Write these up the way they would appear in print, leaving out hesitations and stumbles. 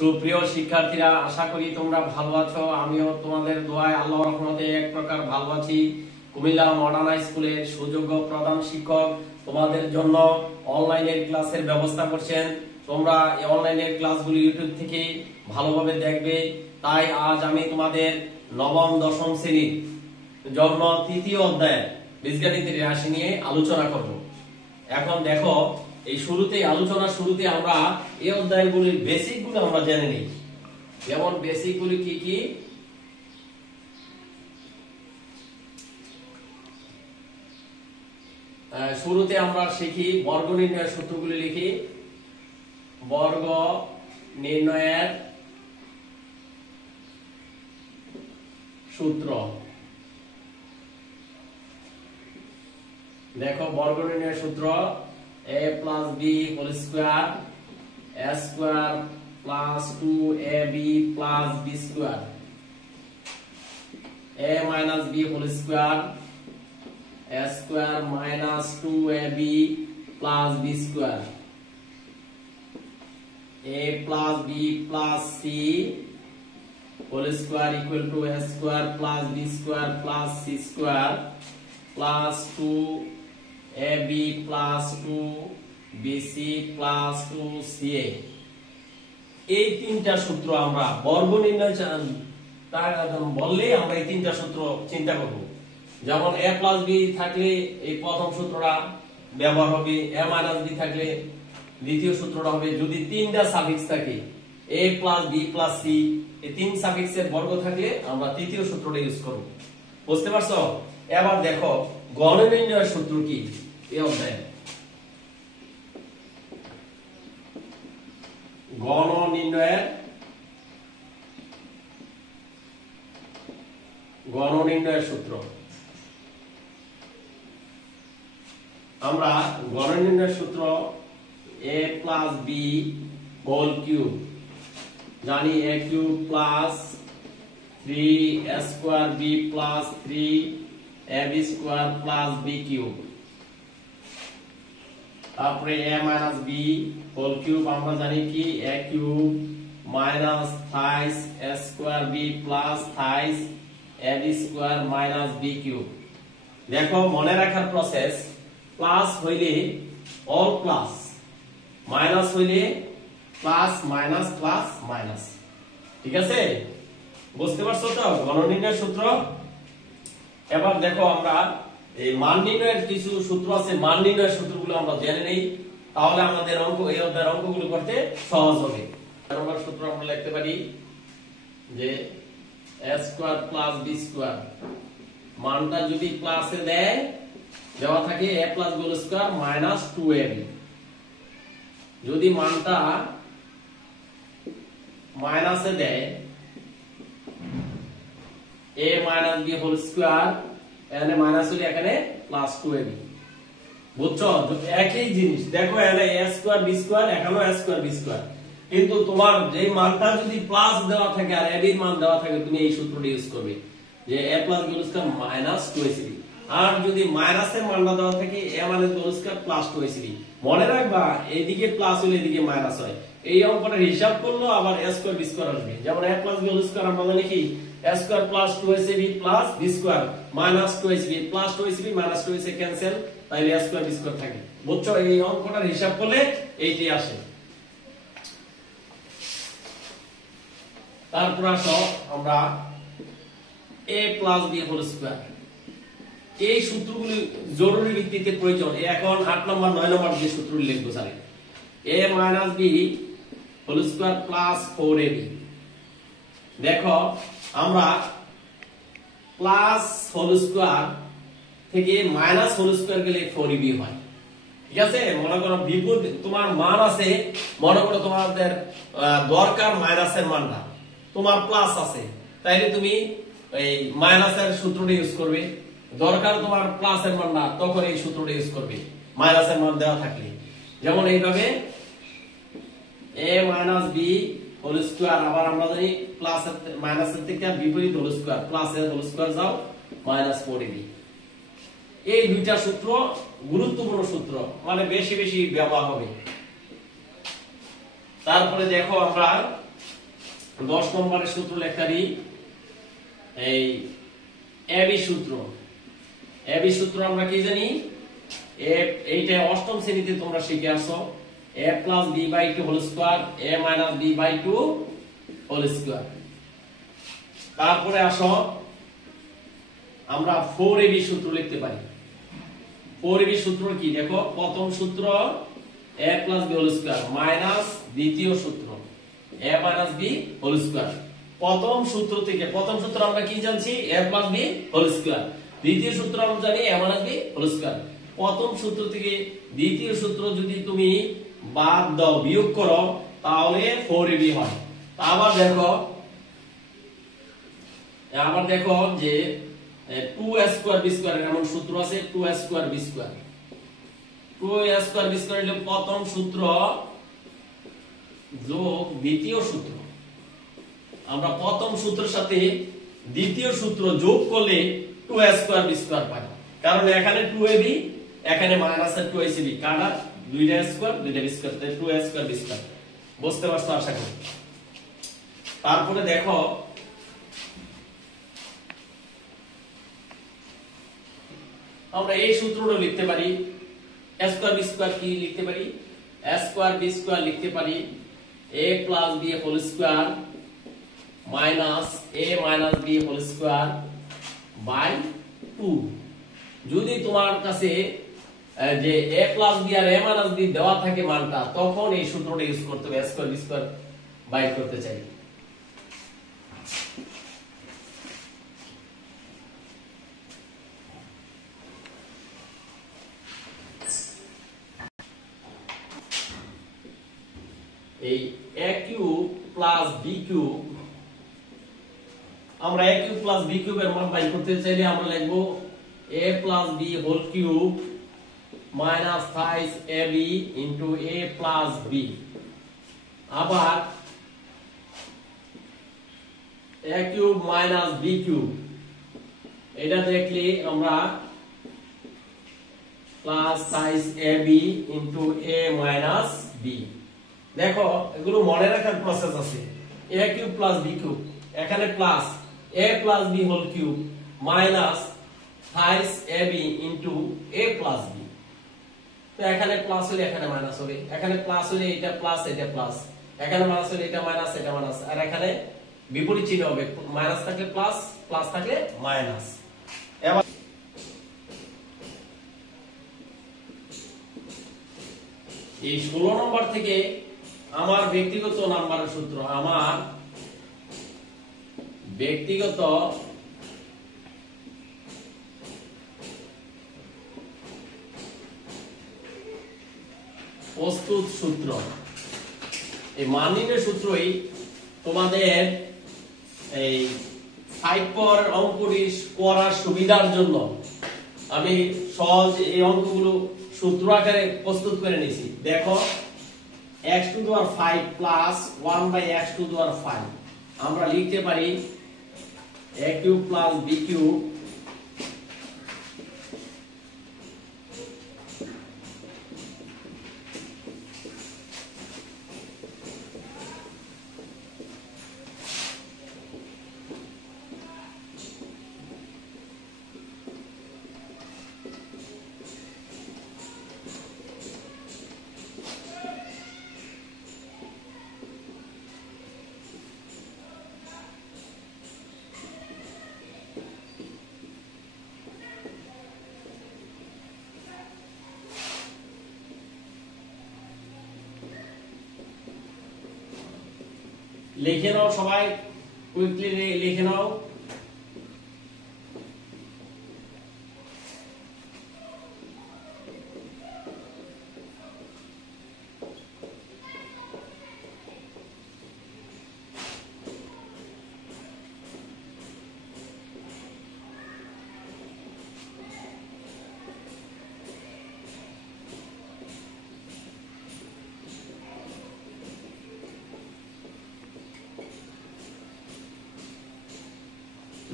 সুপ্রিয় শিক্ষার্থীরা, আশা করি তোমরা ভালো আছো। আমিও তোমাদের দোয়ায় আল্লাহর রহমতে এক প্রকার ভালো আছি। কুমিল্লা মডার্ন হাই স্কুলের সুযোগ্য প্রধান শিক্ষক তোমাদের জন্য অনলাইনের ক্লাসের ব্যবস্থা করছেন। তোমরা এই অনলাইনের ক্লাসগুলো ইউটিউব থেকে ভালোভাবে দেখবে। তাই আজ আমি তোমাদের নবম দশম শ্রেণীর জন্য তৃতীয় অধ্যায় বীজগণিতের রাশি নিয়ে আলোচনা করব। এখন দেখো, এই আলোচনার শুরুতে আমরা এই অধ্যায়গুলির বেসিক গুলো আমরা জেনে নিই। যেমন বেসিক গুলি কি কি? শুরুতে আমরা শিখি বর্গ নির্ণয়ের সূত্রগুলি লিখি। বর্গ নির্ণয়ের সূত্র। দেখো, বর্গ নির্ণয়ের সূত্র a plus b whole square a square plus 2ab plus b square a minus b whole square a square minus 2ab plus b square a plus b plus c whole square equal to a square plus b square plus c square plus 2ab plus 2bc plus 2ca। এই তিনটা সূত্র আমরা বর্গ নির্ণয় বললে আমরা এই তিনটা সূত্র চিন্তা করব। যেমন a plus b থাকলে এই প্রথম সূত্রটা ব্যবহার হবে, a minus b থাকলে দ্বিতীয় সূত্রটা হবে। যদি তিনটা সাফিক্স থাকে a plus b plus c, এই তিন সাফিক্সের বর্গ থাকলে আমরা তৃতীয় সূত্রটা ইউজ করব। বুঝতে পারছো? এবার দেখো গণ নির্ণয়ের সূত্র কি এই অধ্যায়ে। গণ নির্ণয়ের সূত্র। আমরা গণ নির্ণয়ের সূত্র a plus b whole cube জানি। a cube plus 3a square b plus 3ab square plus b cube। তারপরে a minus b whole cube আমরা জানি কি a cube minus thrice a square b plus thrice ab square minus b cube। দেখো, মনে রাখার process, plus হইলে all plus, minus হইলে plus minus plus minus. ঠিক আছে? বুঝতে পারছো তো গণ নির্ণয়ের সূত্র? এবার দেখো, আমরা এই মান নির্ণয়ের কিছু সূত্র আছে, মান নির্ণয়ের সূত্রগুলো আমরা জেনে নেই, তাহলে আমাদের এই অধ্যায়ের অঙ্কগুলো করতে সহজ হবে। নম্বর সূত্র আমরা লিখতে পারি যে a square plus b square, মানটা যদি প্লাসে দেওয়া থাকে a plus b square minus 2ab, যদি মানটা মাইনাসে দেয় a minus b whole square, এখানে মাইনাস হলে এখানে প্লাস 2ab। বুঝছো? একই জিনিস। দেখো, এখানে a square b square, এখানেও a square b square, কিন্তু তোমার যে মানটা যদি প্লাস দেওয়া থাকে আর ab এর মান দেওয়া থাকে, তুমি এই সূত্রটা ইউজ করবে যে a plus b square minus 2ac। আর যদি মাইনাসের মানটা দেওয়া থাকে a minus b square plus 2ac। মনে রাখবা, এইদিকে প্লাস হলে এদিকে মাইনাস হয়। এই অঙ্কটার হিসাব করলো আবার a square b square আসবে। যেমন a plus b square আমরা জানি কি a square plus 2ac plus b square minus 2ac plus 2ac minus 2ac cancel, তাইলে a square b square থাকে। বুঝছো? এই অঙ্কটার হিসাব করলে এইটি আসে। তারপর আসো আমরা a plus b whole square, এই সূত্রগুলি জরুরি ভিত্তিতে প্রয়োজন। এখন 8 নম্বর 9 নম্বর যে সূত্রগুলি লিখবো sir, a minus b whole square plus 4ab। দেখো, আমরা প্লাস হোল স্কয়ার থেকে মাইনাস হোল স্কয়ার গেলে 4ab হয়। ঠিক আছে? মনে করো বিপদ তোমার মান আছে, মনে করো তোমাদের দরকার মাইনাসের মানটা, তোমার প্লাস আছে, তাইলে তুমি এই মাইনাসের সূত্রটা ইউজ করবে। দরকার তোমার প্লাসের মান না, তখন এই সূত্রটা ইউজ করবে মাইনাসের মান দেওয়া থাকলে। যেমন এইভাবে a minus b whole square, আবার আমরা জানি প্লাস মাইনাসের থেকে বিপরীত হোল স্কয়ার, প্লাসের হোল স্কয়ার যাও মাইনাস 4ab। এই দুইটা সূত্র গুরুত্বপূর্ণ সূত্র, মানে বেশি বেশি ব্যবহার হবে। তারপরে দেখো, আমরা 10 নম্বরের সূত্র লেখারি এই এবি সূত্র। এবি সূত্র আমরা কি জানি, এইটা অষ্টম শ্রেণীতে তোমরা শিখে আসো, a plus b by 2 whole square a minus b by 2 whole square। তারপরে আসো আমরা 4ab সূত্র লিখতে পারি। 4ab সূত্র কি দেখো, প্রথম সূত্র a plus b whole square minus দ্বিতীয় সূত্র a minus b whole square। প্রথম সূত্র থেকে, প্রথম সূত্র আমরা কি জানছি, a plus b whole square। দ্বিতীয় সূত্র আমরা জানি a minus b whole square। প্রথম সূত্র থেকে দ্বিতীয় সূত্র যদি তুমি বাদ দাও, বিয়োগ করো, তাহলে 4ab হয়। আবার দেখো যে 2a square b square এমন সূত্র আছে, 2a square b square। 2a square b square হলো প্রথম সূত্র যোগ দ্বিতীয় সূত্র। আমরা প্রথম সূত্রের সাথে দ্বিতীয় সূত্র যোগ করলে 2a square b square পাই, কারণ এখানে 2ab, এখানে মাইনাস 2ac, কাটা দুইটা স্কয়ার দুইটা বি স্কয়ার, তাই 2a square b square। বুঝতে পারছো আশা করি। তারপরে দেখো আমরা এই সূত্রটা লিখতে পারি, a square b square কি লিখতে পারি, a square b square লিখতে পারি a plus b whole square minus a minus b whole square by 2। যদি তোমার কাছে যে a plus b R a minus b দেওয়া থাকে মানটা, তখন এই সূত্রটা ইউজ করতে হবে, a square b square বাইর করতে চাই। এই a cube plus b cube, আমরা a কিউব প্লাস b কিউবের মান বাইর করতে চাইলে আমরা লিখব a plus b whole cube minus 5ab into a plus b। আবার a cube minus b cube, এটা দেখলে আমরা plus 5ab into a minus b। দেখো এগুলো মনে রাখার প্রসেস আছে, a cube plus b cube, এখানে plus a plus b whole cube minus 5ab into a plus b। তো এখানে প্লাস হলে এখানে মাইনাস হবে, এখানে প্লাস হলে এটা প্লাস এটা প্লাস, এখানে মাইনাস হলে এটা মাইনাস এটা মাইনাস, আর এখানে বিপরীত চিহ্ন হবে, মাইনাস থাকলে প্লাস, প্লাস থাকলে মাইনাস। এবার এই 16 নম্বর থেকে আমার ব্যক্তিগত নাম্বারের সূত্র, আমার ব্যক্তিগত প্রস্তুত সূত্র, এই মান নির্ণয়ের সূত্রই তোমাদের এই 5 পরের অঙ্কটি করার সুবিধার জন্য আমি সহজ এই অঙ্কগুলো সূত্র আকারে প্রস্তুত করে নিয়েছি। দেখো x to the power 5 plus 1 by x to the power 5 আমরা লিখতে পারি a cube plus b cube লিখে নাও, সবাই কুইকলি লিখে নাও।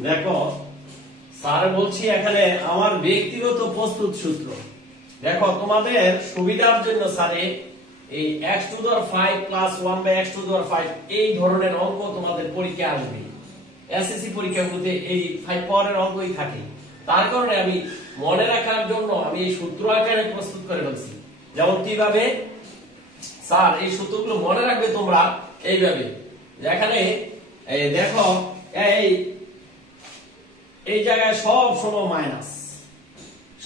দেখো স্যার বলছি এখানে আমার ব্যক্তিগত প্রস্তুত সূত্র। দেখো তোমাদের সুবিধার জন্য স্যারে এই x to the power 5 plus 1 by x to the power 5 এই ধরনের অঙ্ক তোমাদের পরীক্ষায় আসবে। এসএসসি পরীক্ষাগুলোতে এই 5 পাওয়ারের অঙ্কই থাকে। তার কারণে আমি মনে রাখার জন্য আমি এই সূত্র আকারে প্রস্তুত করে ফেলছি। যেমন কিভাবে স্যার এই সূত্রগুলো মনে রাখবে তোমরা এইভাবে, যেখানে এই দেখো এই জায়গায় সব সময় মাইনাস,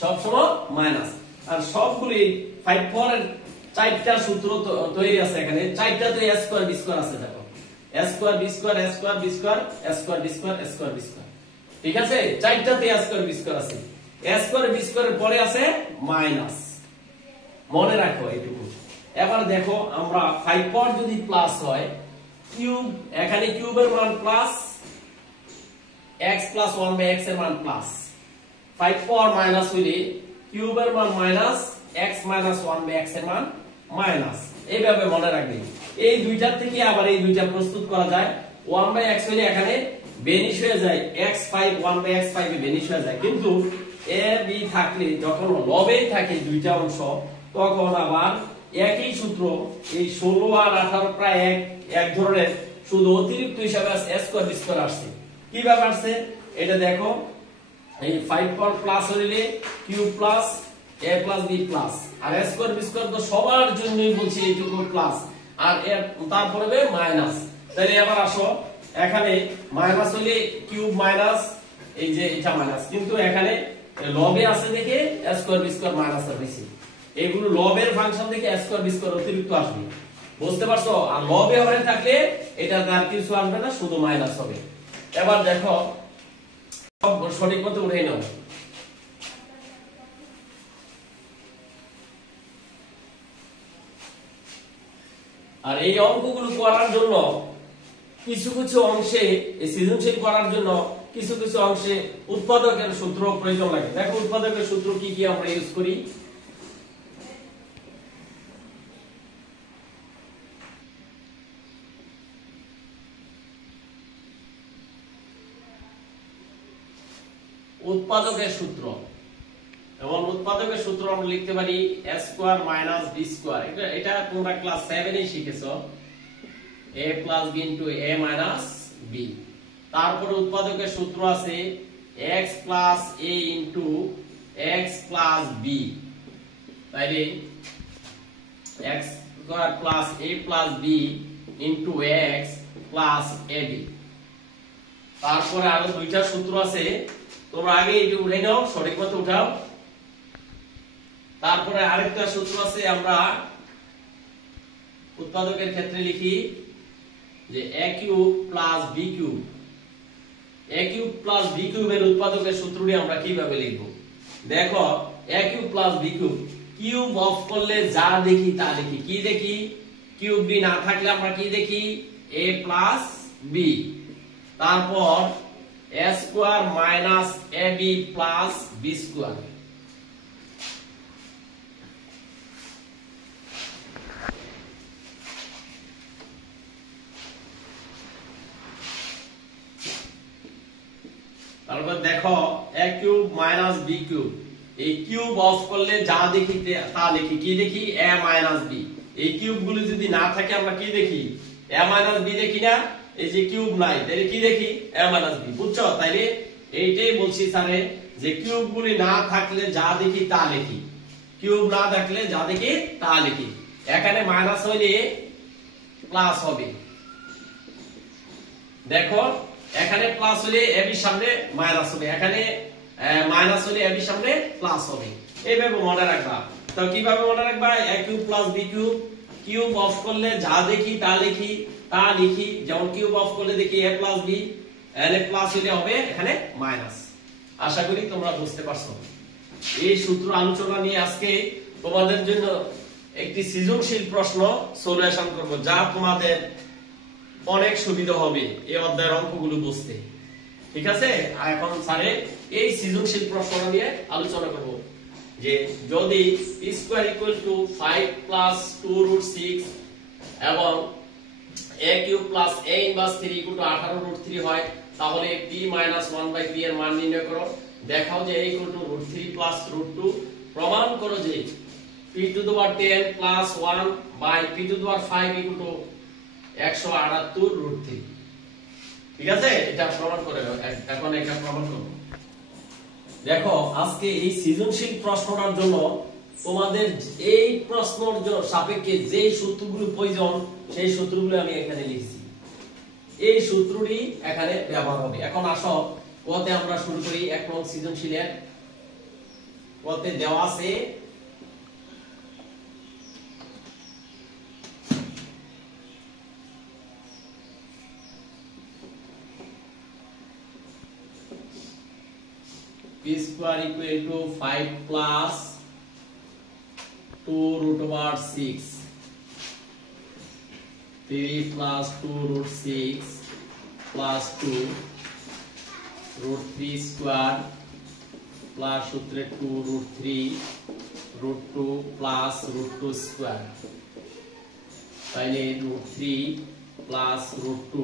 সব সময় মাইনাস, আর সবগুলি 5 পাওয়ারের চারটা সূত্র তৈরি আছে। এখানে চারটা তো a স্কয়ার b স্কয়ার আছে, দেখো a square b square a square b square a square b square a square b square, ঠিক আছে? চারটাতে a স্কয়ার b স্কয়ার আছে। a স্কয়ার b স্কয়ারের পরে আছে মাইনাস, মনে রাখো এইটুকু। এবার দেখো আমরা 5 পাওয়ার যদি প্লাস হয়, কিউব এখানে কিউবের মান plus, x plus 1 by x এর মান প্লাস, 5 পাওয়ার মাইনাস হইলে কিউবের মান minus, x minus 1 by x এর মান মাইনাস। এইভাবে মনে রাখবে। এই দুইটার থেকে আবার এই দুইটা প্রস্তুত করা যায়। 1 বাই x হইলে এখানে বেনিশ হয়ে যায়, x5 1 by x5 A banish হয়ে যায়। কিন্তু a b থাকলে যখন লবেই থাকে দুইটা অংশ, তখন আবার একই সূত্র, এই 16 আর 18 প্রায় এক ধরনের, শুধু অতিরিক্ত হিসাবে a স্কয়ার b স্কয়ার আসছে। কিভাবে আসছে এটা দেখো, এই 5 পাওয়ার প্লাস হইলে cube plus a plus b plus, আর a স্কয়ার b স্কয়ার তো সবার জন্যই বলছি এইটুকু প্লাস, আর তারপরে মাইনাস। তাহলে এবার আসো, এখানে মাইনাস হইলে কিউব মাইনাস, এই যে এটা মাইনাস, কিন্তু এখানে লবে আছে দেখে a square b square minus আর বেশি। এগুলো লবের ফাংশন থেকে a স্কয়ার b স্কয়ার অতিরিক্ত আসবে, বুঝতে পারছো? আর লবে হয়ে থাকলে এটা আর কিছু আসবে না, শুধু মাইনাস হবে। এবার দেখো সব সঠিক মতো উঠে নাও। আর এই অঙ্কগুলো করার জন্য কিছু কিছু অংশে, এই সৃজনশীল করার জন্য কিছু কিছু অংশে উৎপাদকের সূত্র প্রয়োজন লাগে। দেখো উৎপাদকের সূত্র কি কি আমরা ইউজ করি। উৎপাদকের সূত্র, এবং উৎপাদকের সূত্র আমরা লিখতে পারি a square minus b square. এটা তোমরা ক্লাস 7 এ শিখেছো, a plus b into a minus b। তারপরে উৎপাদকের সূত্র আছে x plus a into x plus b, তাইলে x square plus a plus b into x plus ab। তারপরে আরো দুইটা সূত্র আছে, তোমরা আগে এটা উঠে নাও, সঠিক মতো উঠাও। তারপরে আরেকটা সূত্র আছে, আমরা উৎপাদকের ক্ষেত্রে লিখি যে a cube plus b cube. a cube plus b কিউবের উৎপাদকের সূত্রটি আমরা কিভাবে লিখব? দেখো a cube plus b cube, cube of করলে যা দেখি তা লিখি। কি দেখি? কিউব b না থাকলে আমরা কি দেখি? a plus b। তারপর a square minus ab plus b square. তারপর দেখো a cube minus b cube, এই কিউব অফ করলে যা দেখি তা লিখি। কি দেখি? a minus b। এই কিউব গুলো যদি না থাকে আমরা কি দেখি? a মাইনাস b দেখি না? এই যে কিউব নাই, তাহলে কি দেখি? a minus b। বুঝছো? তাইলে এইটাই বলছি স্যারে, যে কিউব গুলি না থাকলে যা দেখি তা লিখি, কিউব না থাকলে যা দেখি তা লিখি। এখানে মাইনাস হইলে প্লাস হবে, দেখো এখানে প্লাস হলে ab এর সামনে মাইনাস হবে, এখানে মাইনাস হলে ab এর সামনে প্লাস হবে। এইভাবে মনে রাখবা। তো কিভাবে মনে রাখবা? a cube plus b cube, cube of করলে যা দেখি তা লিখি। যেমন কিউব অফ করলে দেখি a প্লাস b, এখানে প্লাস হলে হবে এখানে মাইনাস। আশা করি তোমরা বুঝতে পারছো। এই সূত্র আলোচনা নিয়ে আজকে তোমাদের জন্য একটি সৃজনশীল প্রশ্ন সলিউশন করব, যা তোমাদের অনেক সুবিধা হবে এই অধ্যায়ের অঙ্কগুলো বুঝতে। ঠিক আছে? এখন স্যারে এই সৃজনশীল প্রশ্ন নিয়ে আলোচনা করব, যে যদি p square equal to 5 plus 2 root 6 এবং a cube plus a inverse 3 equal to 18 root 3 হয়, তাহলে p মাইনাস 1 বাই p এর মান নির্ণয় করো। দেখাও যে a equal to root 3 plus root 2। প্রমাণ করো যে p to the power 10 plus 1 by p to the power 5 equal to 178 √3। ঠিক আছে, এটা প্রমাণ করে এখন এটা প্রমাণ করব। দেখো আজকে এই সৃজনশীল প্রশ্নটার জন্য তোমাদের এই প্রশ্নের সাপেক্ষে যে সূত্রগুলো প্রয়োজন সেই সূত্রগুলো আমি এখানে লিখছি, এই সূত্রটি এখানে ব্যবহার হবে। এখন আসো কতে আমরা শুরু করি। এক নং সৃজনশীলের কতে দেওয়া আছে p square equal to 5 plus 2 root over 6, 3 plus 2 root 6 plus 2 root 3 square plus সূত্রে 2 root 3 root 2 plus root 2 square, তাইলে root 3 plus root 2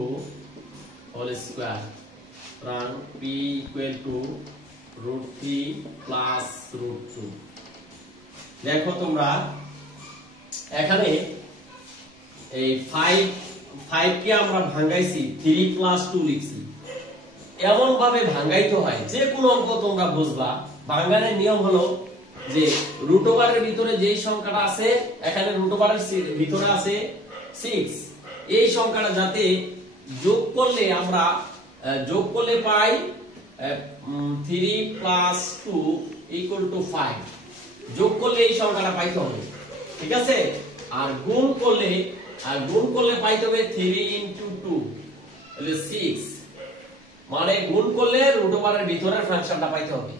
whole square, run p equal to root 3 plus root 2। দেখো তোমরা এখানে এই 5 কে আমরা ভাঙাইছি 3 plus 2 লিখছি। এমন ভাবে ভাঙাইতে হয় যে কোনো অঙ্ক তোমরা বুঝবা, ভাঙানোর নিয়ম হলো যে রুট ওভারের ভিতরে যেই সংখ্যাটা আছে, এখানে রুট ওভারের ভিতরে আছে 6, এই সংখ্যাটা যাতে যোগ করলে আমরা যোগ করলে পাই 3 plus 2 equal to 5, যোগ করলে এই সংখ্যাটা পাইতে হবে। ঠিক আছে, আর গুণ করলে পাইতে হবে 3 into 2 তাহলে 6, মানে গুণ করলে রুট ওভারের ভিতরের ফ্র্যাকশনটা পাইতে হবে।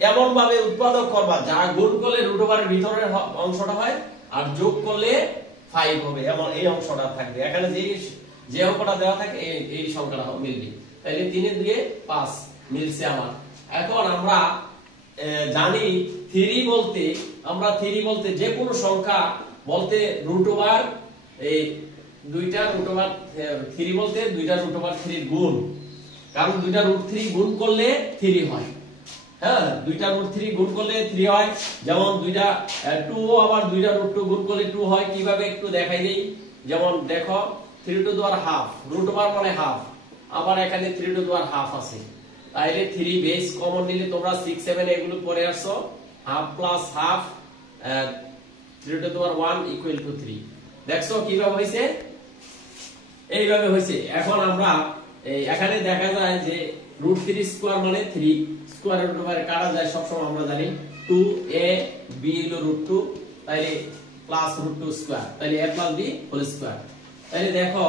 এমন ভাবে উৎপাদক করবা যা গুণ করলে রুট ওভারের ভিতরের অংশটা হয় আর যোগ করলে 5 হবে, এমন এই অংশটা থাকবে। এখানে যে অঙ্কটা দেওয়া থাকে এই সংখ্যাটা মিলবে। তাইলে 3 এর 2 5 মিলছে আমার। এখন আমরা জানি 3 বলতে যে কোনো সংখ্যা বলতে রুট ওভার এই দুইটা রুট ওভার 3 বলতে দুইটা রুট ওভার 3 গুণ, কারণ দুইটা রুট 3 গুণ করলে 3 হয়। হ্যাঁ, দুইটা রুট 3 গুণ করলে 3 হয়। যেমন দুইটা 2 আবার দুইটা রুট 2 গুণ করলে 2 হয়। কিভাবে একটু দেখাই দেই। যেমন দেখো 3 to the power half, root over মানে হাফ, আবার এখানে 3 টু দি পাওয়ার হাফ আছে। তাইলে 3 বেস কমন নিলে তোমরা 6 7 এগুলো পরে আসছো, half plus half 3 to the power 1 equal to 3। দেখছো কিভাবে হইছে, এইভাবে হইছে। এখন আমরা এখানে দেখা যায় যে রুট 3 স্কয়ার মানে 3 স্কয়ার রুট ওভারে কাটা যায় সবসময় আমরা জানি 2a b হলো রুট 2, তাইলে প্লাস রুট 2 স্কয়ার, তাইলে a plus b whole square. তাইলে দেখো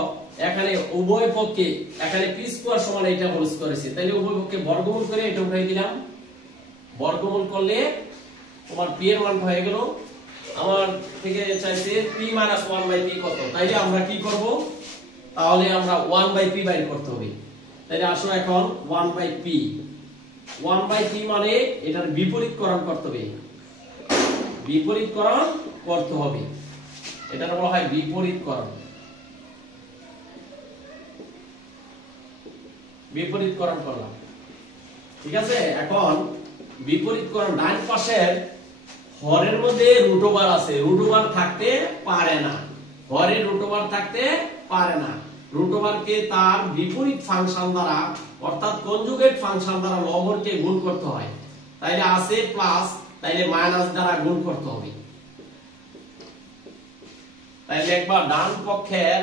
এখানে উভয় পক্ষে এখানে p স্কয়ার সমান এটা হোল স্কয়ার হইছে, তাইলে উভয় পক্ষে বর্গমূল করে এটা উঠাই দিলাম। বর্গমূল করলে তোমার p এর মান হয়ে গেল। আমার থেকে চাইছে p 1/p কত, তাইলে আমরা কি করব, তাহলে আমরা 1/p বাইর করতে হবে। তাহলে আসো এখন 1/p মানে এটার বিপরীতকরণ করতে হবে, এটার বলা হয় বিপরীতকরণ করলাম। ঠিক আছে, এখন বিপরীতকরণ ডান পাশের হরের মধ্যে রুট ওভার আছে, রুট ওভার থাকতে পারে না, হরে রুট ওভার থাকতে পারে না। রুট ওভারকে তার বিপরীত ফাংশন দ্বারা অর্থাৎ কনজুগেট ফাংশন দ্বারা লবরকে গুণ করতে হয়। তাইলে আছে প্লাস, তাইলে মাইনাস দ্বারা গুণ করতে হবে। তাইলে একবার ডান পক্ষের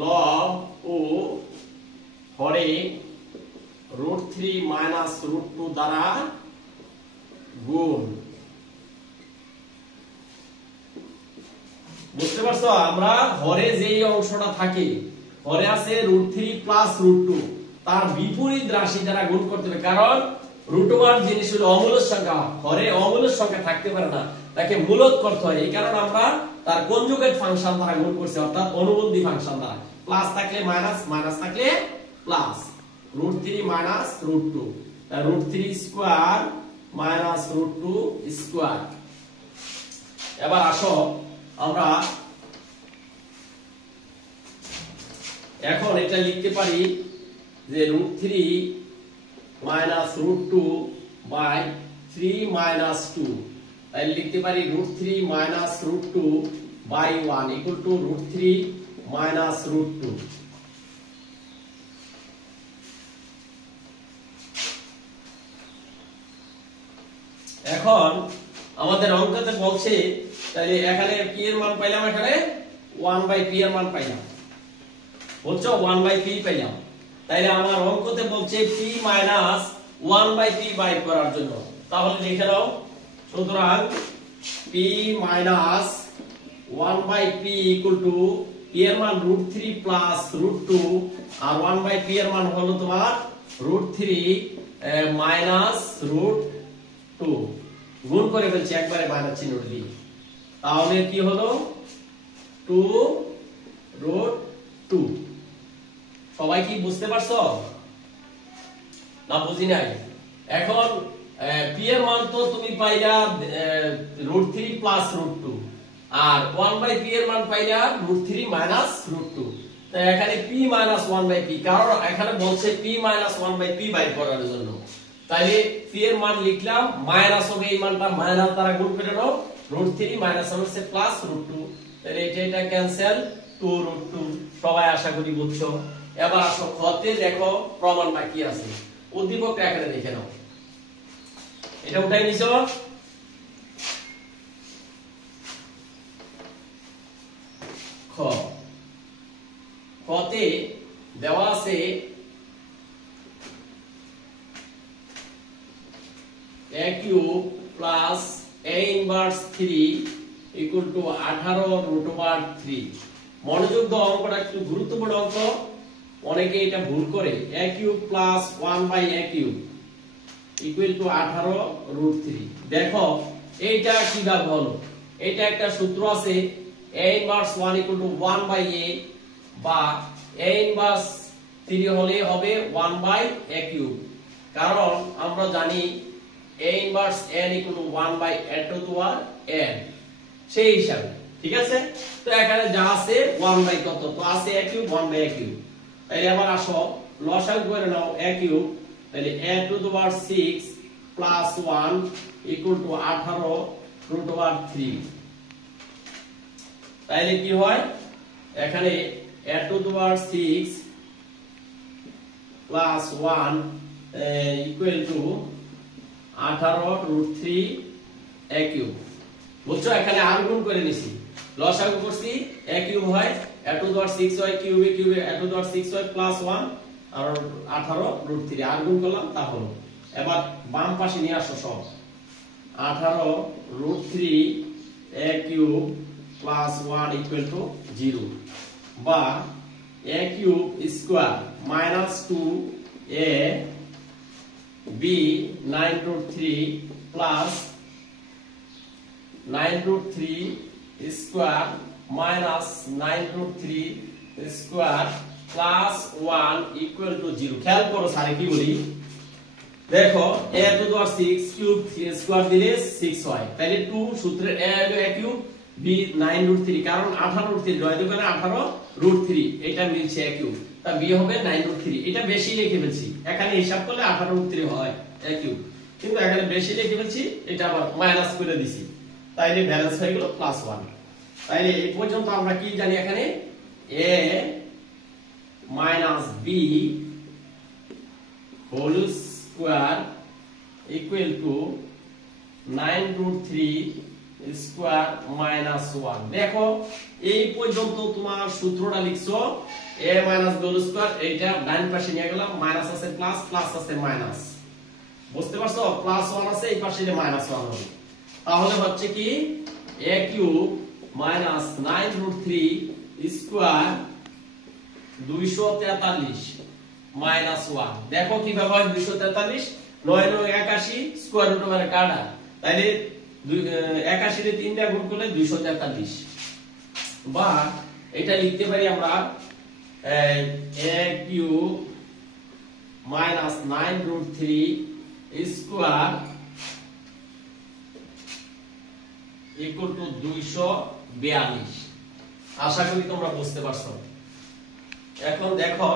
লব ও হরে রুট 3 মাইনাস রুট 2 দ্বারা গুণ। বুঝতে পারছো, আমরা হরে যেই অংশটা থাকে, হরে আছে রুট 3 প্লাস রুট 2, তার বিপরীত রাশি দ্বারা গুণ করতে হবে। কারণ রুট ওভার জিনিস হলো অমূলক সংখ্যা, হরে অমূলক সংখ্যা থাকতে পারে না, তাকে মূলক করতে হয়। এই কারণে আমরা তার কনজুগেট ফাংশন দ্বারা গুণ করছি, অর্থাৎ অনুবন্ধী ফাংশন দ্বারা। প্লাস থাকলে মাইনাস, মাইনাস থাকলে plus. Root 3 minus root 2, root 3 square minus root 2 square. এবার আসো আমরা এখন এটা লিখতে পারি যে root 3 minus root 2 by 3 minus 2 তাহলে লিখতে পারি √3 minus √2 by 1 equal to √3 minus √2। এখন আমাদের অঙ্কতে বলছে তাহলে এখানে p এর মান পাইলাম, এখানে 1/p এর মান পাইলাম, বুঝছো 1/p পাইলাম। তাইলে আমার অঙ্কতে বলছে p মাইনাস 1/p বাই করার জন্য, তাহলে লিখে নাও। সুতরাং p minus 1/p equal to p এর মান √3 প্লাস √2 আর 1/p এর মান হলো তোমার √3 মাইনাস √2, গুণ করে ফেলছি একবারে মাইনাস চিহ্ন দিয়ে, তাহলে কি হলো 2√2। সবাই কি বুঝতে পারছো না বুঝি নাই? এখন p এর মান তো তুমি পাইলা √3 প্লাস √2 আর 1/p এর মান পাইলা √3 মাইনাস √2। তাই এখানে p মাইনাস 1/p, কারণ এখানে বলছে p মাইনাস 1/p বাইর করার জন্য, তাইলে p এর মান লিখলাম, মাইনাস হবে এই মানটা, মাইনাস দ্বারা গুণ করে নাও, √3 মাইনাস হচ্ছে প্লাস √2, তাহলে এটা ক্যান্সেল, 2√2। সবাই আশা করি বুঝছো। এবার আসো খতে দেখো প্রমাণটা কি আছে, উদ্দীপকটা এখানে দেখে নাও। এটা উঠাই নিছো, খতে দেওয়া আছে a cube plus a inverse 3 equal two 18√3। মনোযোগ দাও, অঙ্কটা একটু গুরুত্বপূর্ণ অঙ্ক, অনেকে এটা ভুল করে। a cube plus 1/a cube equal to 18√3। দেখো এইটা কিভাবে হলো, এটা একটা সূত্র আছে, a inverse 1 equal two 1/a বা a ইনভার্স 3 হলে হবে 1/a কিউব, কারণ আমরা জানি a inverse n equal to 1/a two the power n, সেই হিসাবে, ঠিক আছে। তো এখানে যা আছে 1/ কত তো আছে a কিউব, 1/a কিউব। তাহলে আবার আসো লসাগু করে নাও a কিউব, তাহলে a two the power 6 plus 1 equal two 18√3। তাহলে কি হয়, এখানে a two the power 6 plus 1 equal two 18√3 a cube, বুঝছো। এখানে আর গুণ করে নিছি, লসাগু করছি, a কিউব হয়, a টু দি পাওয়ার 6 হয় কিউবে কিউবে, a টু দি পাওয়ার 6 হয় প্লাস 1 আর 18√3 আর গুণ করলাম, তা হলো। এবার বাম পাশে নিয়ে আসো সব, 18√3 a cube plus 1 equal two 0 বা a cube square minus 2a b 9√3 plus 9√3 square minus 9√3 square plus 1 equal two 0। খেয়াল করো স্যার কি বলি, দেখো a two the power 6 cube square দিলে 6 হয়, তাহলে 2 সূত্রে a হলো a কিউব, b 9√3, কারণ 18√3 রয় দোকানে 18√3, এটা মিলছে a কিউব, তা b হবে 9√3। এটা বেশি লিখে ফেলছি, এখানে হিসাব করলে 18√3 হয় a কিউব, কিন্তু এখানে বেশি লিখে ফেলছি, এটা আবার মাইনাস করে দিছি, তাইলে ব্যালেন্স হয়ে গেল +1। তাইলে এই পর্যন্ত আমরা কি জানি, এখানে a minus b whole square equal to 9√3 square minus 1। দেখো এই পর্যন্ত তোমার সূত্রটা লিখছো, a minus b whole square, এইটা ডান পাশে নিয়ে গেলাম, মাইনাস আছে প্লাস, প্লাস আছে মাইনাস, বুঝতে পারছো, +1 আছে এই পাশে -1 হবে, তাহলে হচ্ছে কি a cube minus 9√3 square 243 minus 1। দেখো কিভাবে হয় 243, 9 9 81 স্কয়ার রুট মানে কাটা, তাইলে 81 রে 3 দিয়ে গুণ করলে 243, বা এটা লিখতে পারি আমরা a cube minus 9√3 square equal two 242। আশা করি তোমরা বুঝতে পারছো। এখন দেখো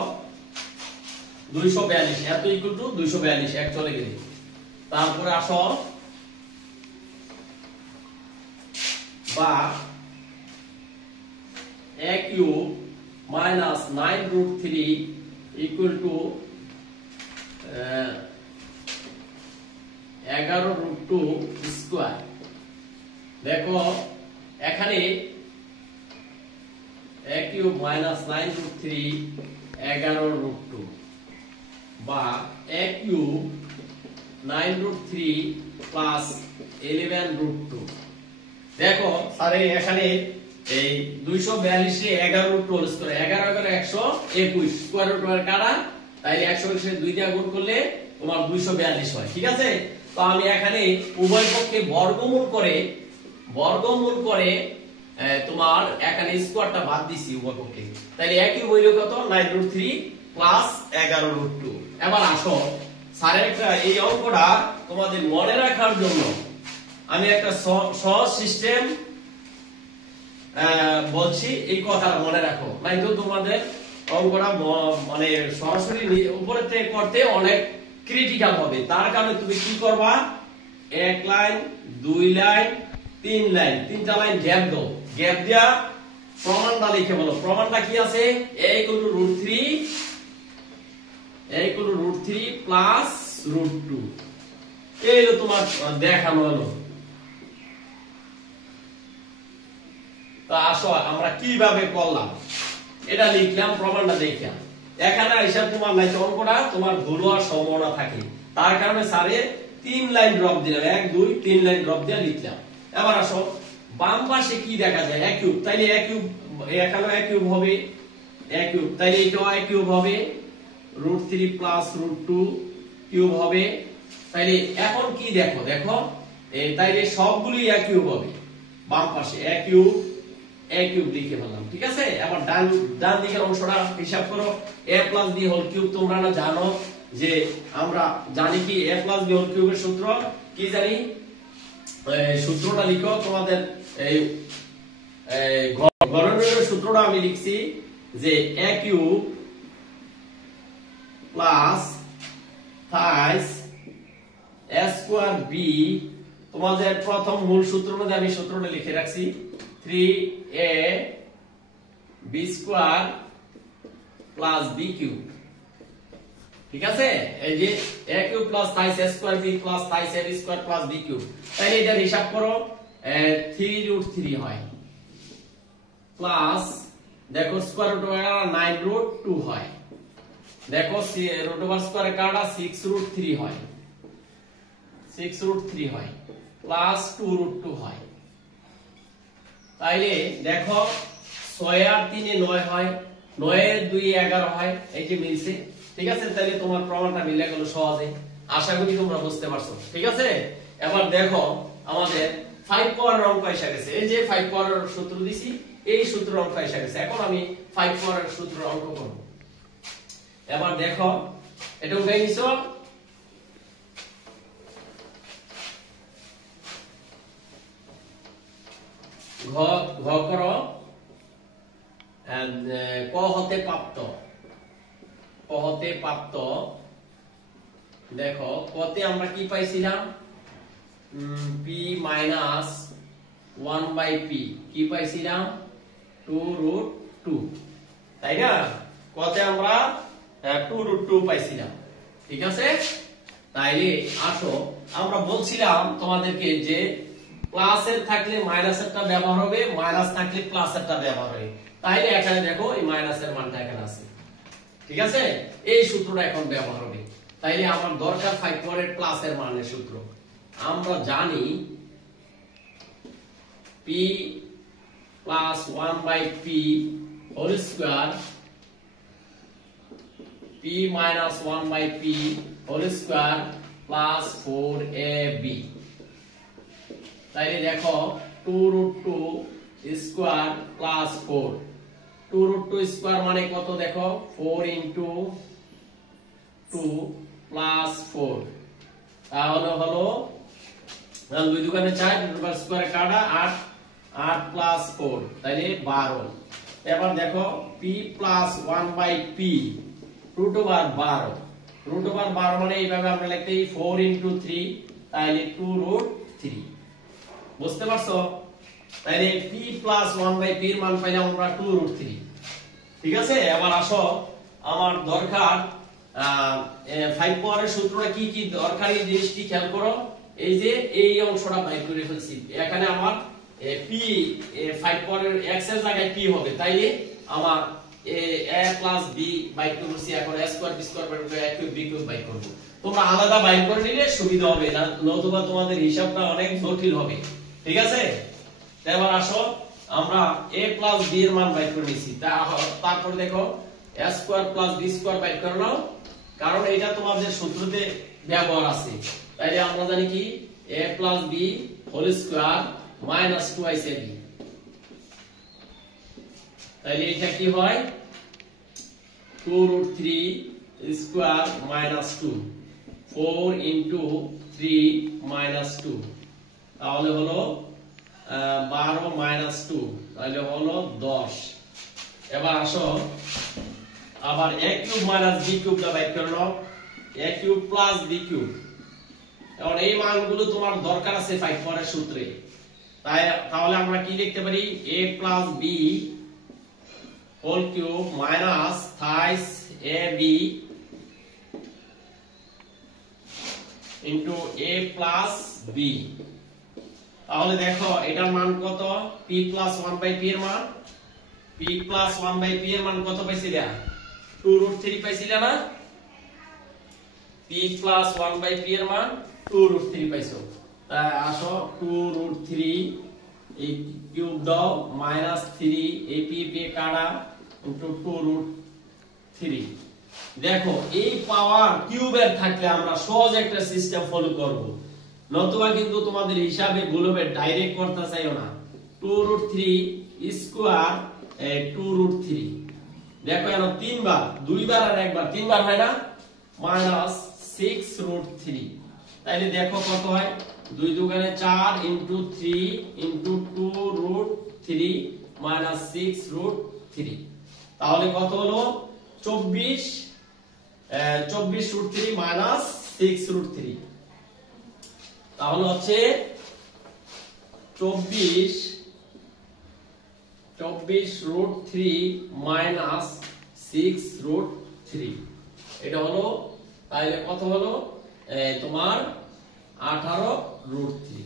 242 এত ইকুয়াল টু 242, এক চলে গেলে, তারপরে আসো বা a cube minus 9√3 equal to 11√2 square. দেখো এখানে a কিউব মাইনাস 9√3 11√2 বা a কিউব 9√3 প্লাস 11√2। দেখো স্যার এখানে এই 242 এ 11√2 হোল স্কয়ার, 11 11 121 স্কয়ার রুট এর কাটা, তাইলে 120 এর 2 দিয়ে গুণ করলে তোমার 242 হয়। ঠিক আছে, তো আমি এখানে উভয় পক্ষে বর্গমূল করে তোমার এখানে স্কয়ারটা বাদ দিছি উভয় পক্ষে, তাইলে একই হইল কত 9√3 প্লাস 11√2। এবার আসো স্যারের একটা এই অঙ্কটা তোমাদের মনে রাখার জন্য আমি একটা সহজ সিস্টেম বলছি, এই কথা মনে রাখো, নাই তো তোমাদের অঙ্কটা মানে সরাসরি উপরে থেকে করতে অনেক ক্রিটিক্যাল হবে। তার কারণে তুমি কি করবা, এক লাইন 2 লাইন 3 লাইন, 3টা লাইন গ্যাপ দাও, গ্যাপ দিয়া প্রমাণটা লিখে বলো। প্রমাণটা কি আছে, a = √3 প্লাস √2। এই হলো তোমার দেখানো হলো। তো আসো আমরা কিভাবে করলাম এটা লিখলাম, প্রমাণটা দেখলাম। এখানে হিসাব তোমার নাই অঙ্কটা তোমার ভুল হওয়ার সম্ভাবনা থাকে, তার কারণে স্যারে 3 লাইন ড্রপ দিলাম, 1 2 3 লাইন ড্রপ দিয়ে লিখলাম। এবার আসো বাম পাশে কি দেখা যায়, a কিউব, তাইলে a কিউব এখানে a কিউব হবে, a কিউব তাইলে এটাও a কিউব হবে, √3 প্লাস √2 কিউব হবে। তাইলে এখন কি দেখো, তাইলে সবগুলি a কিউব হবে, বাম পাশে a কিউব লিখে ফেললাম। ঠিক আছে, এবার ডান দিকের অংশটা হিসাব করো, a + b হোল কিউব। তোমরা না জানো যে আমরা জানি কি a + b হোল কিউবের সূত্র কি জানি, সূত্রটা লিখো তোমাদের এই গণনের সূত্রটা আমি লিখছি যে a cube plus thrice a square b, তোমাদের প্রথম মূল সূত্রের মধ্যে আমি সূত্রটা লিখে রাখছি 3ab square plus b cube. ঠিক আছে, এই যে a cube plus thrice a square b plus thrice ab square plus b cube, তাহলে এটা হিসাব করো 3√3 হয়, প্লাস দেখো স্কয়ার রুট ওভার 9√2 হয়, দেখো রুট ওভার স্কয়ার কাটা 6√3 হয়, 6√3 হয়, প্লাস 2√2 হয়। তাইলে দেখো 6 আর 3 এ 9 হয়, 9 এর 2 এ 11 হয়, এই যে মিলছে। ঠিক আছে, তাহলে তোমার প্রমাণটা মিলে গেল সহজে, আশা করি তোমরা বুঝতে পারছো। ঠিক আছে, এবার দেখো আমাদের 5 পাওয়ারের অঙ্ক এসে গেছে, এই যে 5 পাওয়ারের সূত্র দিছি, এই সূত্রের অঙ্ক এসে গেছে। এখন আমি 5 পাওয়ারের সূত্রের অঙ্ক করব। এবার দেখো এটা উঠে নিছো, ঘ করো ক হতে প্রাপ্ত। দেখো কতে আমরা কি পাইছিলাম, p মাইনাস 1/p কি পাইছিলাম 2√2, তাই না? কতে আমরা 2√2 পাইছিলাম। ঠিক আছে, তাইলে আসো আমরা বলছিলাম তোমাদেরকে যে প্লাসের থাকলে মাইনাসেরটা ব্যবহার হবে, মাইনাস থাকলে প্লাসেরটা ব্যবহার হবে। তাইলে এখানে দেখো এই মাইনাসের মানটা এখানে আছে। ঠিক আছে, এই সূত্রটা এখন ব্যবহার হবে। তাইলে আমার দরকার 5 পাওয়ারের প্লাসের মানের সূত্র। আমরা জানি p plus 1/p whole square, p minus 1/p whole square plus 4ab। তাইলে দেখো 2√2 স্কয়ার প্লাস 4, 2√2 স্কয়ার মানে কত দেখো 4 ইনটু 2 প্লাস 4, তাহলে হলো 2 দুগুণে 4, রুট স্কয়ার কাটা 8, 8 প্লাস 4 তাইলে 12। এবার দেখো p plus 1/p root over 12, root over 12 মানে এইভাবে আমরা লিখতে 4 ইনটু 3 তাইলে 2√3। বুঝতে পারছো? তাহলে p প্লাস 1/p এর মান পাইলাম আমরা 2√3। ঠিক আছে, এবার আসো আমার দরকার 5 পাওয়ারের সূত্রটা কি কি দরকারি জিনিসটি খেয়াল করো। এই যে এই অংশটা বাইর করে ফেলছি, এখানে আমার p 5 পাওয়ারের x এর জায়গায় p হবে, তাইলে আমার a প্লাস b বাইর করছি। এখন a স্কয়ার b স্কয়ার বাইর করে a কিউব b কিউব বাইর করব। তোমরা আলাদা বাইর করে নিলে সুবিধা হবে, না নতুবা তোমাদের হিসাবটা অনেক জটিল হবে। ঠিক আছে, এবার আসো আমরা a প্লাস b এর মান বাইর করে নিছি। তারপর দেখো a square plus b square বাইর করে নাও, কারণ এটা তোমাদের সূত্রতে ব্যবহার আছে। তাইলে আমরা জানি কি a plus b whole square minus 2ac b। তাইলে এটা কি হয় 2√3 স্কয়ার মাইনাস 2 4 ইনটু 3 মাইনাস 2, তাহলে হলো 12 মাইনাস 2, তাহলে হলো 10। এবার আসো আবার a cube minus b cube দা বাইর করে নাও, a cube plus b cube. এখন এই মানগুলো তোমার দরকার আছে 5 পাওয়ারের সূত্রে, তাহলে আমরা কি লিখতে পারি a plus b whole cube minus thrice ab into a plus b। তাহলে দেখো এটার মান কত, p প্লাস 1/p এর মান, p প্লাস 1/p এর মান কত পাইছিলা 2√3 পাইছিলা না, p প্লাস 1/p এর মান 2√3 পাইছো। তাই আসো 2√3 এই কিউব দাও মাইনাস 3 এই p পে কাটা ইনটু 2√3। দেখো এই পাওয়ার কিউবের থাকলে আমরা সহজ একটা সিস্টেম ফলো করব, নতুবা কিন্তু তোমাদের হিসাবে গুলোবে ডাইরেক্ট করতে চাইও না। 2√3 স্কয়ার 2√3, দেখো এর 3 বার, 2 বার আর একবার 3 বার হয় না, মাইনাস 6√3। তাইলে দেখো কত হয় 2 দুগুণে 4 ইনটু 3 ইনটু 2√3 মাইনাস 6√3। তাহলে কত হলো 24√3 মাইনাস 6√3, তাহলে হচ্ছে 24√3 মাইনাস 6√3। এটা হলো, তাইলে কত হলো তোমার 18√3।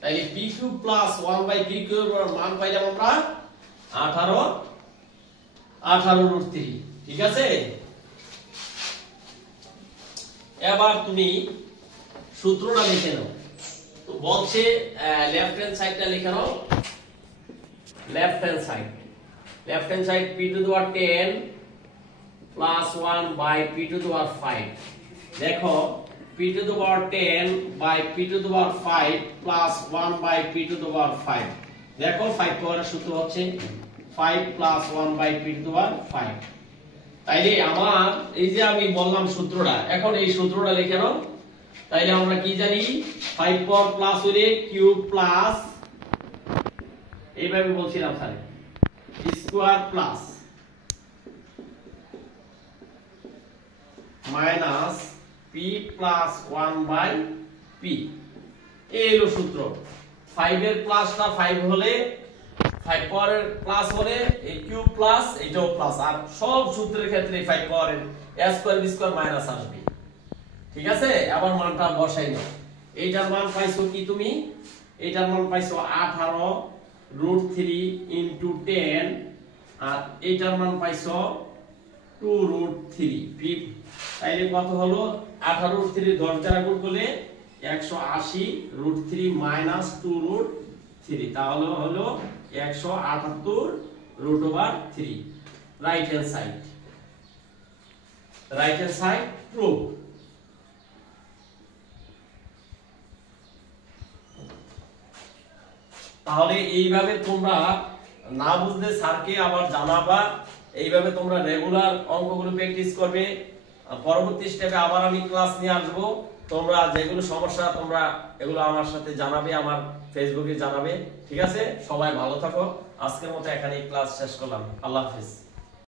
তাইলে p cube plus 1/p cube এর মান পাইলাম আমরা 18√3। ঠিক আছে, এবার তুমি সূত্রটা লিখে নাও। তো বলছে লেফট হ্যান্ড সাইডটা লিখে নাও, left hand side p to the power 10 plus 1 by p to the power 5। দেখো p to the power 10 by p to the power 5 plus 1 by p to the power 5। দেখো 5 পাওয়ারের সূত্র হচ্ছে 5 plus 1 by p to the power 5। তাইলে আমার এই যে আমি বললাম সূত্রটা, এখন এই সূত্রটা লিখে নাও। তাইলে আমরা কি জানি 5 পাওয়ার প্লাস হলে কিউব প্লাস, এইভাবে বলছিলাম sir, square plus minus p plus 1/p। এই হলো সূত্র। 5 এর প্লাসটা 5 হলে 5 পাওয়ারের প্লাস হলে এই কিউব প্লাস এটাও প্লাস, আর সব সূত্রের ক্ষেত্রে 5 পাওয়ারের a square b square minus আসবে। ঠিক আছে, আবার মানটা বসাই নাও। এইটার মান পাইছো কি তুমি, এইটার মান পাইছো 18√3 ইনটু 10, আর এইটার মান পাইছো 2√3। তাইলে কত হলো 18√3 10 দ্বারা গুণ করলে 180√3 মাইনাস 2√3, তাহলে হলো 178√3। Right hand side prove. তাহলে এইভাবে তোমরা না বুঝলে স্যারকে আবার জানাবা, এইভাবে তোমরা রেগুলার অঙ্কগুলো প্র্যাকটিস করবে। পরবর্তী স্টেপে আবার আমি ক্লাস নিয়ে আসবো, তোমরা যেগুলো সমস্যা তোমরা এগুলো আমার সাথে জানাবে, আমার ফেসবুকে জানাবে। ঠিক আছে, সবাই ভালো থাকো। আজকের মতো এখানেই ক্লাস শেষ করলাম। আল্লাহ হাফেজ।